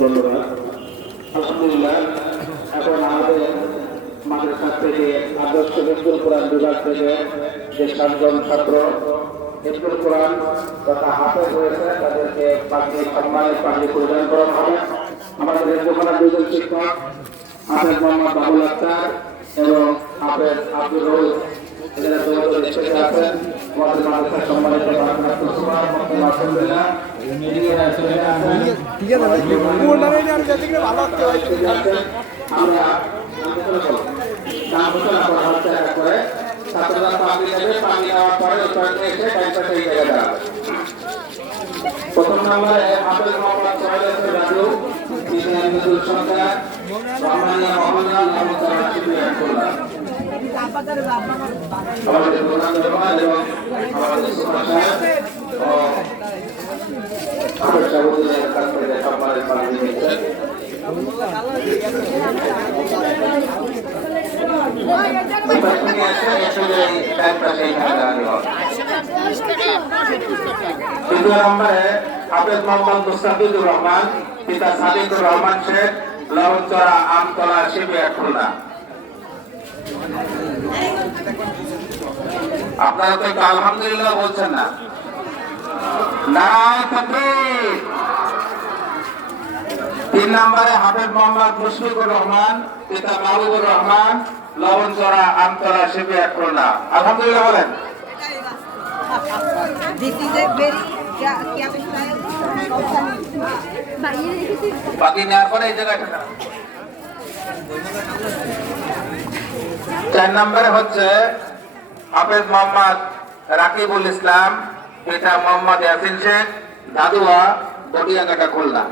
ধন্যবাদ। আলহামদুলিল্লাহ, এখন আমাদের মাদ্রাসা থেকে আদর্শ হিফজুল কোরআন বিভাগ থেকে যে 7 জন ছাত্র হিফজুল কোরআন তথা হাফেজ হয়েছে তাদেরকে পাগড়ি সম্মানিত পাগড়ি প্রদান করা হবে। আমাদের রেজওয়ানা 2 জন শিক্ষক হাফেজ মোহাম্মদ বাবুল আক্তার এবং হাফেজ আব্দুল রউফ এরা দৌড়ে রেখে আছেন। আমাদের মাদ্রাসা সম্মানিত বারাকাতুল্লাহ সুবহান আলহামদুলিল্লাহ ঠিক আছে ভাই কোনটা নেই আর যেতে গেলে ভালো হচ্ছে ভাই। আমরা নামটা পড়াতে করে ছাত্ররা পাগড়ি নেবে, পাগড়ি নেওয়ার পরে ওখানে এসে টাইপটা এই জায়গায় দাঁড়াবে। প্রথম নম্বরে হাফেজ মোহাম্মদ সোহেল রাজু তিনি আমিনুল সরকার রহমানিয়া মোহাম্মদ নামতারা শিবিয়াতুল্লাহ আমাদের প্রধান মেহমান এবং আমাদের সুপারস্টার ও আমাদের সাবুদ্দিনের কাছ থেকে সম্মানের পাগড়ি নিচ্ছেন। দ্বিতীয় নম্বরে হাফেজ মোহাম্মদ মুস্তাফিজুর রহমান পিতা সাদিকুর রহমান শেখ লবণচড়া আমতলা শিবিয়া খুলনা। আপনারা তো একটু আলহামদুলিল্লাহ বলছেন না? নারায়ে তাকবীর। 3 নম্বরে হাফেজ মোহাম্মদ মুশফিকুর রহমান পিতা মাহবুবুর রহমান লবণচড়া আমতলা শিবিয়া খুলনা। আলহামদুলিল্লাহ বলেন। বাকি নেওয়ার পরে এই জায়গাটা 4 নম্বরে হচ্ছে হাফেজ মোহাম্মদ রাকিবুল ইসলাম পিতা মোহাম্মদ ইয়াসিন শেখ দাদুয়া বটিয়াঘাটা খুলনা।